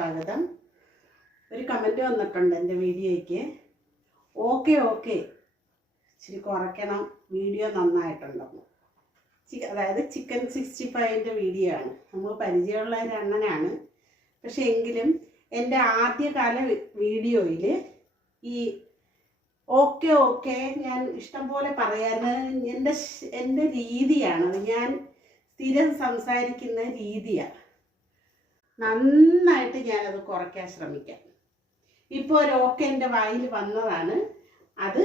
സ്വാഗതം. ഒരു കമൻറ്റ് വന്നിട്ടുണ്ട് എൻ്റെ വീഡിയോയ്ക്ക്. ഓക്കെ ഇച്ചിരി കുറയ്ക്കണം, വീഡിയോ നന്നായിട്ടുണ്ടെന്ന്. അതായത് ചിക്കൻ 65ൻ്റെ വീഡിയോ ആണ്. നമ്മൾ പരിചയമുള്ള ഒരു അണ്ണനാണ്. പക്ഷെ എങ്കിലും എൻ്റെ ആദ്യകാല വീഡിയോയിൽ ഈ ഓക്കെ ഞാൻ ഇഷ്ടം പോലെ പറയാറുണ്ട്. എൻ്റെ രീതിയാണത്. ഞാൻ സ്ഥിരം സംസാരിക്കുന്ന രീതിയാണ്. നന്നായിട്ട് ഞാനത് കുറയ്ക്കാൻ ശ്രമിക്കാം. ഇപ്പോൾ ഒരു ഓക്കെ എൻ്റെ വായിൽ വന്നതാണ്. അത്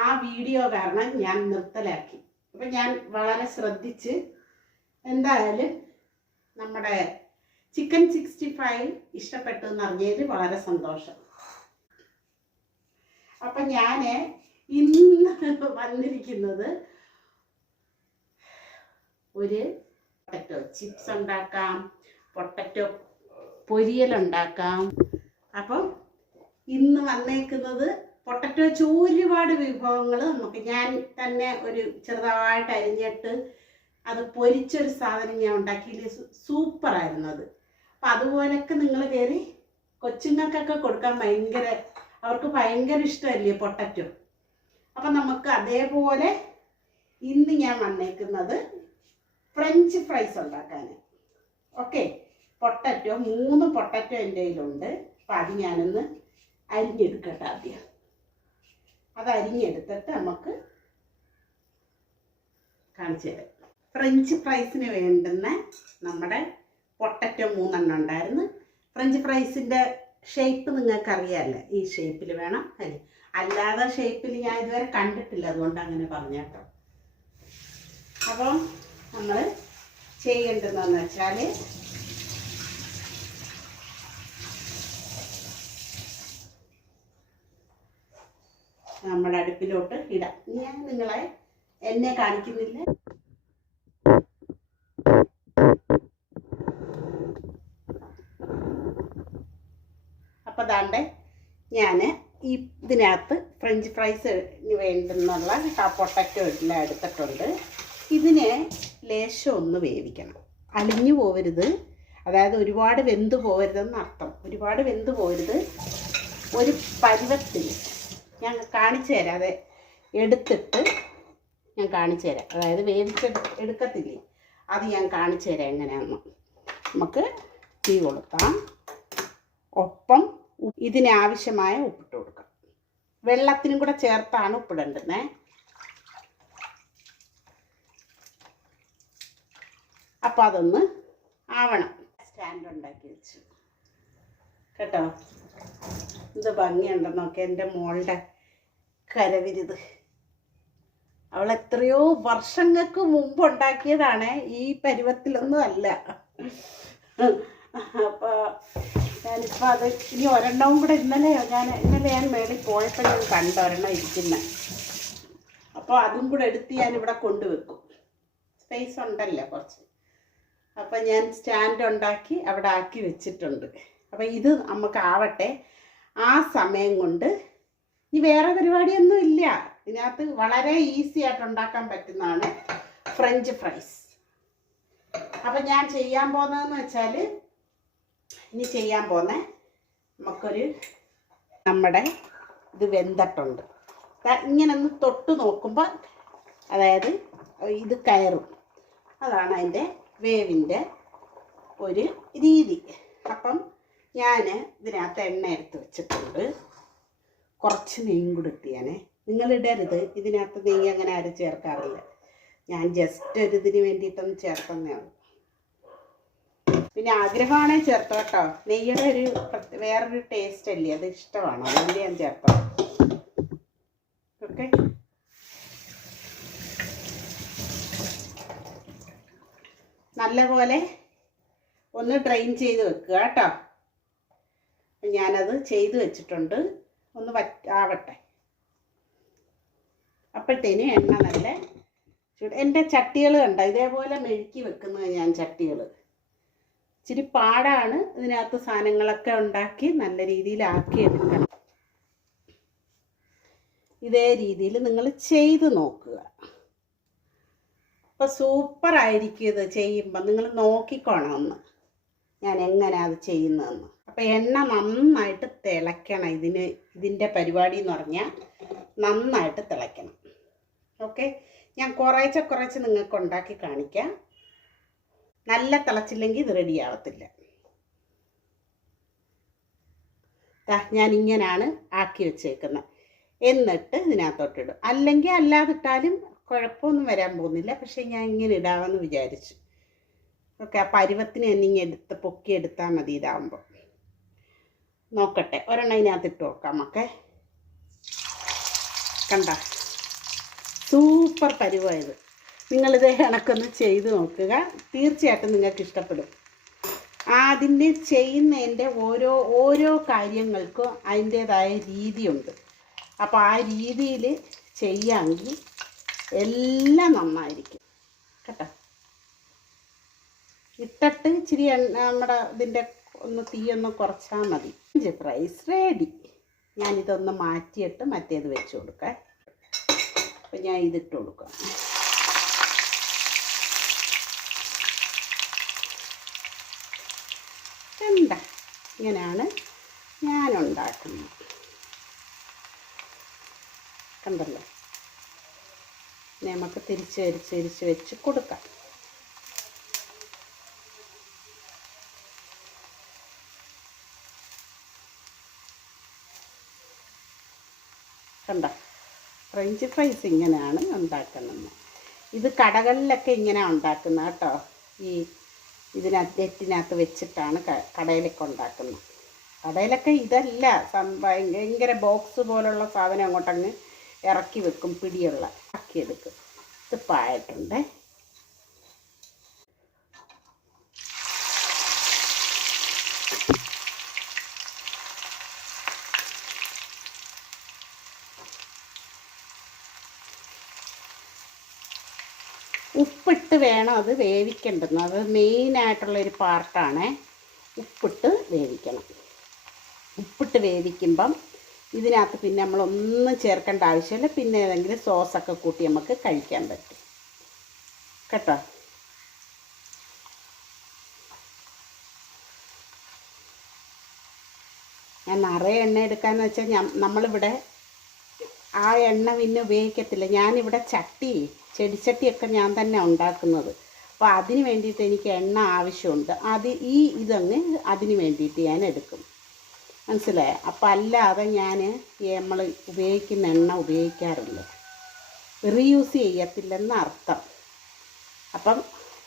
ആ വീഡിയോ കാരണം ഞാൻ നിർത്തലാക്കി. അപ്പം ഞാൻ വളരെ ശ്രദ്ധിച്ച് എന്തായാലും നമ്മുടെ ചിക്കൻ 65 ഇഷ്ടപ്പെട്ടു എന്നറിഞ്ഞതിൽ വളരെ സന്തോഷം. അപ്പം ഞാൻ ഇന്ന് വന്നിരിക്കുന്നത് ഒരു പൊട്ടറ്റോ ചിപ്സ് ഉണ്ടാക്കാം, പൊട്ടറ്റോ പൊരിയലുണ്ടാക്കാം. അപ്പം ഇന്ന് വന്നേക്കുന്നത് പൊട്ടറ്റോ വെച്ച് ഒരുപാട് വിഭവങ്ങൾ നമുക്ക് ഞാൻ തന്നെ ഒരു ചെറുതായിട്ട് അരിഞ്ഞിട്ട് അത് പൊരിച്ചൊരു സാധനം ഞാൻ ഉണ്ടാക്കിയില്ലേ, സൂപ്പറായിരുന്നു അത്. അപ്പം അതുപോലൊക്കെ നിങ്ങൾ കയറി കൊച്ചുങ്ങൾക്കൊക്കെ കൊടുക്കാൻ അവർക്ക് ഭയങ്കര ഇഷ്ടമല്ലേ പൊട്ടറ്റോ. അപ്പം നമുക്ക് അതേപോലെ ഇന്ന് ഞാൻ വന്നേക്കുന്നത് ഫ്രഞ്ച് ഫ്രൈസ് ഉണ്ടാക്കാൻ. ഓക്കെ, പൊട്ടറ്റോ 3 പൊട്ടറ്റോ എൻ്റെ കയ്യിലുണ്ട്. അപ്പം അത് ഞാനൊന്ന് അരിഞ്ഞെടുക്കട്ടെ. ആദ്യം അത് അരിഞ്ഞെടുത്തിട്ട് നമുക്ക് കാണിച്ചു തരാം. ഫ്രഞ്ച് ഫ്രൈസിന് വേണ്ടുന്ന നമ്മുടെ പൊട്ടറ്റോ 3 ഉണ്ടായിരുന്നു. ഫ്രഞ്ച് ഫ്രൈസിൻ്റെ ഷേപ്പ് നിങ്ങൾക്കറിയാമല്ലോ, ഈ ഷേപ്പിൽ വേണം. അല്ലാതെ ഷേപ്പിൽ ഞാൻ ഇതുവരെ കണ്ടിട്ടില്ല, അതുകൊണ്ട് അങ്ങനെ പറഞ്ഞു കേട്ടോ. അപ്പോൾ നമ്മൾ ചെയ്യേണ്ടതെന്ന് വെച്ചാൽ നമ്മുടെ അടുപ്പിലോട്ട് ഇടാം. ഞാൻ എന്നെ കാണിക്കുന്നില്ല. അപ്പം ദാണ്ടെ ഞാൻ ഇതിനകത്ത് ഫ്രഞ്ച് ഫ്രൈസിന് വേണ്ടുന്നുള്ള പൊട്ടറ്റോ എല്ലാം എടുത്തിട്ടുണ്ട്. ഇതിനെ ലേശം ഒന്ന് വേവിക്കണം, അലിഞ്ഞു പോകരുത്. അതായത് ഒരുപാട് വെന്ത് പോകരുതെന്ന് അർത്ഥം. ഒരുപാട് വെന്ത് പോകരുത്. ഒരു പരുവത്തിൽ ഞാൻ കാണിച്ചു തരാം. അത് എടുത്തിട്ട് ഞാൻ കാണിച്ചു തരാം. അതായത് എടുക്കത്തില്ലേ, അത് ഞാൻ കാണിച്ചു തരാം എങ്ങനെയാണെന്ന്. നമുക്ക് തീ കൊളുത്താം. ഒപ്പം ഇതിനാവശ്യമായ ഉപ്പിട്ട് കൊടുക്കാം. വെള്ളത്തിനും കൂടെ ചേർത്താണ് ഉപ്പിടേണ്ടത്. അപ്പം അതൊന്ന് ആവണം. സ്റ്റാൻഡ് ഉണ്ടാക്കി വെച്ചു കേട്ടോ. ഇത് ഭംഗിയുണ്ടെന്നൊക്കെ എൻ്റെ മോളുടെ കരവിരുത്. അവൾ എത്രയോ വർഷങ്ങൾക്ക് മുമ്പ് ഉണ്ടാക്കിയതാണ്, ഈ പരുവത്തിലൊന്നും അല്ല. അപ്പോൾ ഞാനിപ്പോൾ അത് ഇനി ഒരെണ്ണവും കൂടെ ഇന്നലെ ഞാൻ മേളിൽ പോയപ്പോൾ ഞാൻ കണ്ട ഒരെണ്ണം ഇരിക്കുന്ന. അപ്പോൾ അതും കൂടെ എടുത്ത് ഞാനിവിടെ കൊണ്ടുവെക്കും. സ്പേസ് ഉണ്ടല്ലോ കുറച്ച്. അപ്പം ഞാൻ സ്റ്റാൻഡ് ഉണ്ടാക്കി അവിടെ ആക്കി വെച്ചിട്ടുണ്ട്. അപ്പം ഇത് നമുക്ക് ആവട്ടെ. ആ സമയം കൊണ്ട് ഇനി വേറെ പരിപാടിയൊന്നും ഇല്ല. ഇതിനകത്ത് വളരെ ഈസി ആയിട്ട് ഉണ്ടാക്കാൻ പറ്റുന്നതാണ് ഫ്രഞ്ച് ഫ്രൈസ്. അപ്പം ഞാൻ ചെയ്യാൻ പോകുന്നതെന്ന് വെച്ചാൽ നമ്മുടെ ഇത് വെന്തിട്ടുണ്ട്. ഇങ്ങനെ ഒന്ന് തൊട്ട് നോക്കുമ്പോൾ അതായത് ഇത് കയറും. അതാണ് അതിൻ്റെ വേവിൻ്റെ ഒരു രീതി. അപ്പം ഞാൻ ഇതിനകത്ത് എണ്ണ എടുത്ത് വെച്ചിട്ടുണ്ട്. കുറച്ച് നെയ്യും കൂടി ഇട്ടിയാണേ. നിങ്ങളിടരുത്, ഇതിനകത്ത് നെയ്യ് അങ്ങനെ ആരും ചേർക്കാറില്ല. ഞാൻ ജസ്റ്റ് ഒരു ഇതിന് വേണ്ടിയിട്ടൊന്ന് ചേർത്തന്നെയാണ്. പിന്നെ ആഗ്രഹമാണെങ്കിൽ ചേർത്തോ കേട്ടോ. നെയ്യുടെ വേറൊരു ടേസ്റ്റ് അല്ലേ, അത് ഇഷ്ടമാണ്, അതുകൊണ്ട് ഞാൻ ചേർത്തോ. ഓക്കെ, നല്ലപോലെ ഒന്ന് ഡ്രെയിൻ ചെയ്ത് വെക്കുക കേട്ടോ. ഞാനത് ചെയ്ത് വെച്ചിട്ടുണ്ട്. ഒന്ന് ആവട്ടെ. അപ്പോഴത്തേനും എണ്ണ നല്ല എൻ്റെ ചട്ടികൾ കണ്ട ഇതേപോലെ മെഴുക്കി വെക്കുന്നത് ഞാൻ ചട്ടികൾ. ഇച്ചിരി പാടാണ്. ഇതിനകത്ത് സാധനങ്ങളൊക്കെ ഉണ്ടാക്കി നല്ല രീതിയിലാക്കി എടുക്കണം. ഇതേ രീതിയിൽ നിങ്ങൾ ചെയ്ത് നോക്കുക. അപ്പോൾ സൂപ്പറായിരിക്കും ഇത് ചെയ്യുമ്പോൾ. നിങ്ങൾ നോക്കിക്കോണം ഒന്ന് ഞാൻ എങ്ങനെ അത് ചെയ്യുന്നതെന്ന്. അപ്പോൾ എണ്ണ നന്നായിട്ട് തിളയ്ക്കണം. ഇതിൻ്റെ പരിപാടി എന്ന് പറഞ്ഞാൽ നന്നായിട്ട് തിളയ്ക്കണം. ഓക്കെ, ഞാൻ കുറേശ്ശെ നിങ്ങൾക്ക് ഉണ്ടാക്കി കാണിക്കാം. നല്ല തിളച്ചില്ലെങ്കിൽ ഇത് റെഡി ആവത്തില്ല. ഞാൻ ഇങ്ങനെയാണ് ആക്കി വെച്ചേക്കുന്നത്. എന്നിട്ട് ഇതിനകത്തോട്ടിടും. അല്ലെങ്കിൽ അല്ലാതിട്ടാലും കുഴപ്പമൊന്നും വരാൻ പോകുന്നില്ല. പക്ഷേ ഞാൻ ഇങ്ങനെ ഇടാമെന്ന് വിചാരിച്ചു. ഓക്കെ, ആ പരുവത്തിന് തന്നെ പൊക്കിയെടുത്താൽ മതി. ഇതാകുമ്പോൾ നോക്കട്ടെ, ഒരെണ്ണം ഇതിനകത്ത് ഇട്ട് നോക്കാം നമുക്ക്. കണ്ട, സൂപ്പർ പരുവായത്. നിങ്ങളിത് കണക്കൊന്ന് ചെയ്ത് നോക്കുക. തീർച്ചയായിട്ടും നിങ്ങൾക്ക് ഇഷ്ടപ്പെടും. അതിൻ്റെ ചെയ്യുന്നതിൻ്റെ ഓരോ കാര്യങ്ങൾക്കും അതിൻ്റേതായ രീതിയുണ്ട്. അപ്പോൾ ആ രീതിയിൽ ചെയ്യാമെങ്കിൽ എല്ലാം നന്നായിരിക്കും കേട്ടോ. ഇട്ടിട്ട് ഇച്ചിരി നമ്മുടെ ഇതിൻ്റെ തീയൊന്ന് കുറച്ചാൽ മതി. Fries ready. ഞാനിതൊന്ന് മാറ്റിയിട്ട് മറ്റേത് വെച്ച് കൊടുക്കാം. അപ്പം ഞാൻ ഇതിട്ട് കൊടുക്കാം. എന്താ, ഇങ്ങനെയാണ് ഞാനുണ്ടാക്കുന്നത്. കണ്ടല്ലോ, നമുക്ക് തിരിച്ച് വെച്ച് കൊടുക്കാം. കണ്ട, ഫ്രഞ്ച് ഫ്രൈസ് ഇങ്ങനെയാണ് ഉണ്ടാക്കുന്നത്. ഇത് കടകളിലൊക്കെ ഇങ്ങനെ ഉണ്ടാക്കുന്നത് കേട്ടോ. നെറ്റിനകത്ത് വെച്ചിട്ടാണ് കടയിലൊക്കെ ഉണ്ടാക്കുന്നത്. കടയിലൊക്കെ ഇതല്ല, ഭയങ്കര ബോക്സ് പോലുള്ള സാധനം അങ്ങോട്ടങ്ങ് ഇറക്കി വെക്കും, പിടിയുള്ള ആക്കിയെടുക്കും. ഇത് പായട്ടുണ്ട്. ഉപ്പിട്ട് വേണം അത് വേവിക്കേണ്ടത്. അത് മെയിനായിട്ടുള്ളൊരു പാർട്ടാണ്. ഉപ്പിട്ട് വേവിക്കണം. ഉപ്പിട്ട് വേവിക്കുമ്പം ഇതിനകത്ത് പിന്നെ നമ്മളൊന്നും ചേർക്കേണ്ട ആവശ്യമില്ല. പിന്നെ ഏതെങ്കിലും സോസൊക്കെ കൂട്ടി നമുക്ക് കഴിക്കാൻ പറ്റും കേട്ടോ. ഞാൻ നിറയെ എണ്ണ എടുക്കാമെന്ന് വെച്ചാൽ നമ്മളിവിടെ ആ എണ്ണ പിന്നെ ഉപയോഗിക്കത്തില്ല. ഞാനിവിടെ ചെടിച്ചട്ടിയൊക്കെ ഞാൻ തന്നെ ഉണ്ടാക്കുന്നത്. അപ്പോൾ അതിന് വേണ്ടിയിട്ട് എനിക്ക് എണ്ണ ആവശ്യമുണ്ട്. ഇതങ്ങ് അതിന് വേണ്ടിയിട്ട് ഞാൻ എടുക്കും. മനസ്സിലായോ? അപ്പോൾ അല്ലാതെ നമ്മൾ ഉപയോഗിക്കുന്ന എണ്ണ ഉപയോഗിക്കാറില്ല. റീയൂസ് ചെയ്യത്തില്ലെന്ന് അർത്ഥം. അപ്പം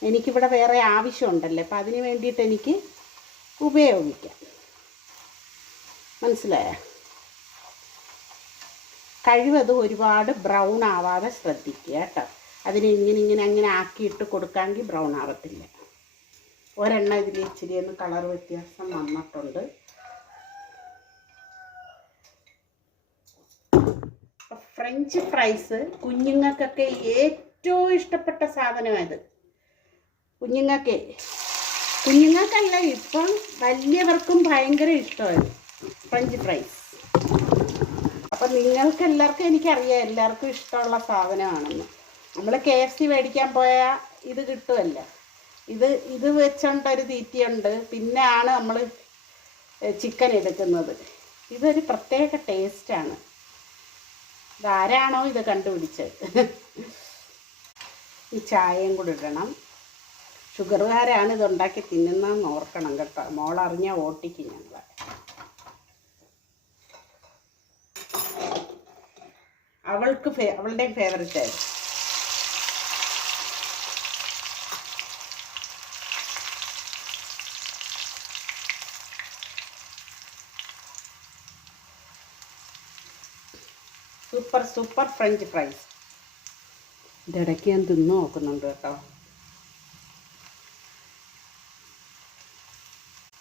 എനിക്കിവിടെ വേറെ ആവശ്യമുണ്ടല്ലോ, അപ്പം അതിന് വേണ്ടിയിട്ട് എനിക്ക് ഉപയോഗിക്കാം. മനസ്സിലായോ? കഴിവതും ഒരുപാട് ബ്രൗൺ ആവാതെ ശ്രദ്ധിക്കുക കേട്ടോ. അതിന് ഇങ്ങനെ ആക്കിയിട്ട് കൊടുക്കാമെങ്കിൽ ബ്രൗൺ ആവത്തില്ല. ഒരെണ്ണ ഇതിൽ ഇച്ചിരി ഒന്ന് കളർ വ്യത്യാസം വന്നിട്ടുണ്ട്. ഫ്രഞ്ച് ഫ്രൈസ് കുഞ്ഞുങ്ങൾക്കൊക്കെ ഏറ്റവും ഇഷ്ടപ്പെട്ട സാധനമായത്. കുഞ്ഞുങ്ങൾക്കല്ല, ഇപ്പം വലിയവർക്കും ഭയങ്കര ഇഷ്ടമായത് ഫ്രഞ്ച് ഫ്രൈസ്. അപ്പം നിങ്ങൾക്കെല്ലാവർക്കും എനിക്കറിയാം എല്ലാവർക്കും ഇഷ്ടമുള്ള സാധനമാണെന്ന്. നമ്മൾ KFC മേടിക്കാൻ പോയാൽ ഇത് കിട്ടുമല്ലോ. ഇത് വെച്ചോണ്ടൊരു തീറ്റയുണ്ട്. പിന്നെയാണ് നമ്മൾ ചിക്കൻ എടുക്കുന്നത്. ഇതൊരു പ്രത്യേക ടേസ്റ്റാണ്. ഇതാരാണോ ഇത് കണ്ടുപിടിച്ചത്. ഈ ചായയും കൂടി ഇടണം. ഷുഗറുകാരാണ് ഇതുണ്ടാക്കി തിന്നുന്നതെന്ന് ഓർക്കണം കേട്ടോ. മോളറിഞ്ഞാൽ ഓട്ടിക്കും ഞങ്ങൾ. അവളുടെ ഫേവറേറ്റ് ആയിരുന്നു. Super French fries. ഇതിടയ്ക്ക് ഞാൻ തിന്നു നോക്കുന്നുണ്ട് കേട്ടോ.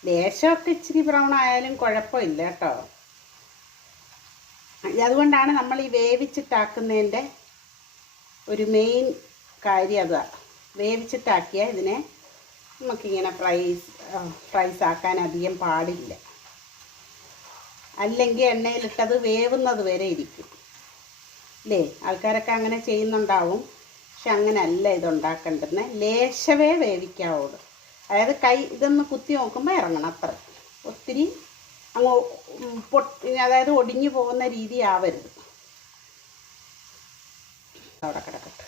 ലേശമൊക്കെ ഇച്ചിരി ബ്രൗൺ ആയാലും കുഴപ്പമില്ല കേട്ടോ. അതുകൊണ്ടാണ് നമ്മൾ ഈ വേവിച്ചിട്ടാക്കുന്നതിൻ്റെ ഒരു മെയിൻ കാര്യം അതാണ്. വേവിച്ചിട്ടാക്കിയാൽ ഇതിനെ നമുക്കിങ്ങനെ ഫ്രൈസ് ആക്കാൻ അധികം പാടില്ല. അല്ലെങ്കിൽ എണ്ണയിലിട്ടത് വേവുന്നത് വരെ ഇരിക്കും അല്ലേ? ആൾക്കാരൊക്കെ അങ്ങനെ ചെയ്യുന്നുണ്ടാവും. പക്ഷെ അങ്ങനെയല്ല ഇതുണ്ടാക്കേണ്ടത്. ലേശവേ വേവിക്കാവുള്ളൂ. അതായത് ഇതൊന്ന് കുത്തി നോക്കുമ്പോൾ ഇറങ്ങണം, അത്ര. ഒത്തിരി അങ്ങ് അതായത് ഒടിഞ്ഞു പോകുന്ന രീതി ആവരുത്. അവിടെ കിടക്കട്ടെ.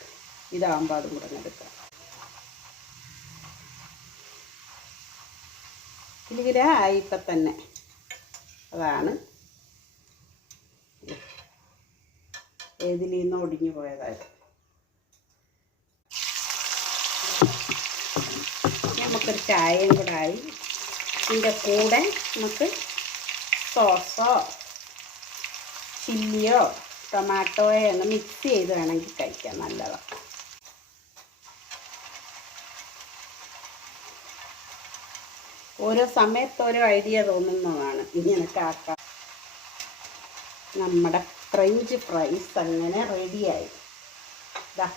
ഇതാകുമ്പോൾ അതും കൂടെ എടുക്കാം. കിലുകില ആയി ഇപ്പം തന്നെ. അതാണ് ഏതിൽ നിന്ന് ഒടിഞ്ഞു പോയതായത്. നമുക്കൊരു ചായയും കൂടെ ആയി. ഇതിൻ്റെ കൂടെ നമുക്ക് സോസോ ചില്ലിയോ ടൊമാറ്റോയോ ഒന്ന് മിക്സ് ചെയ്ത് വേണമെങ്കിൽ കഴിക്കാം. നല്ലതാണ്. ഓരോ സമയത്ത് ഓരോ ഐഡിയ തോന്നുന്നതാണ് ഇങ്ങനെയൊക്കെ ആക്കാം. നമ്മുടെ ഫ്രഞ്ച് ഫ്രൈസ് അങ്ങനെ റെഡിയായി. ഇതാ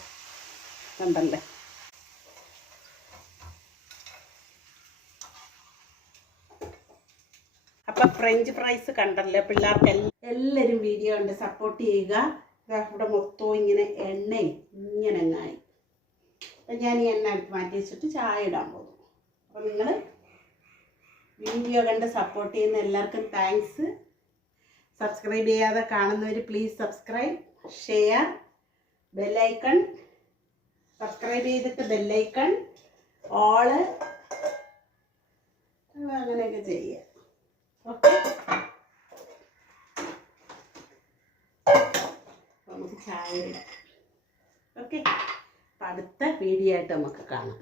കണ്ടല്ലേ. അപ്പം ഫ്രഞ്ച് ഫ്രൈസ് കണ്ടല്ലേ. പിള്ളേർക്ക് എല്ലാവരും വീഡിയോ കണ്ട് സപ്പോർട്ട് ചെയ്യുക. ഇവിടെ മൊത്തവും ഇങ്ങനെ എണ്ണയും ഇങ്ങനെ എണ്ണായി. അപ്പം ഞാൻ ഈ എണ്ണ എടുത്ത് മാറ്റി വെച്ചിട്ട് ചായ ഇടാൻ പോകും. അപ്പം നിങ്ങൾ വീഡിയോ കണ്ട് സപ്പോർട്ട് ചെയ്യുന്ന എല്ലാവർക്കും താങ്ക്സ്. സബ്സ്ക്രൈബ് ചെയ്യാതെ കാണുന്നവർ please subscribe, share, bell icon, subscribe ചെയ്തിട്ട് ബെല്ലൈക്കൺ ഓള് അങ്ങനെയൊക്കെ ചെയ്യുക. ഓക്കെ, നമുക്ക് ചായ ഇടാം. ഓക്കെ, അപ്പം അടുത്ത വീഡിയോ ആയിട്ട് നമുക്ക് കാണാം.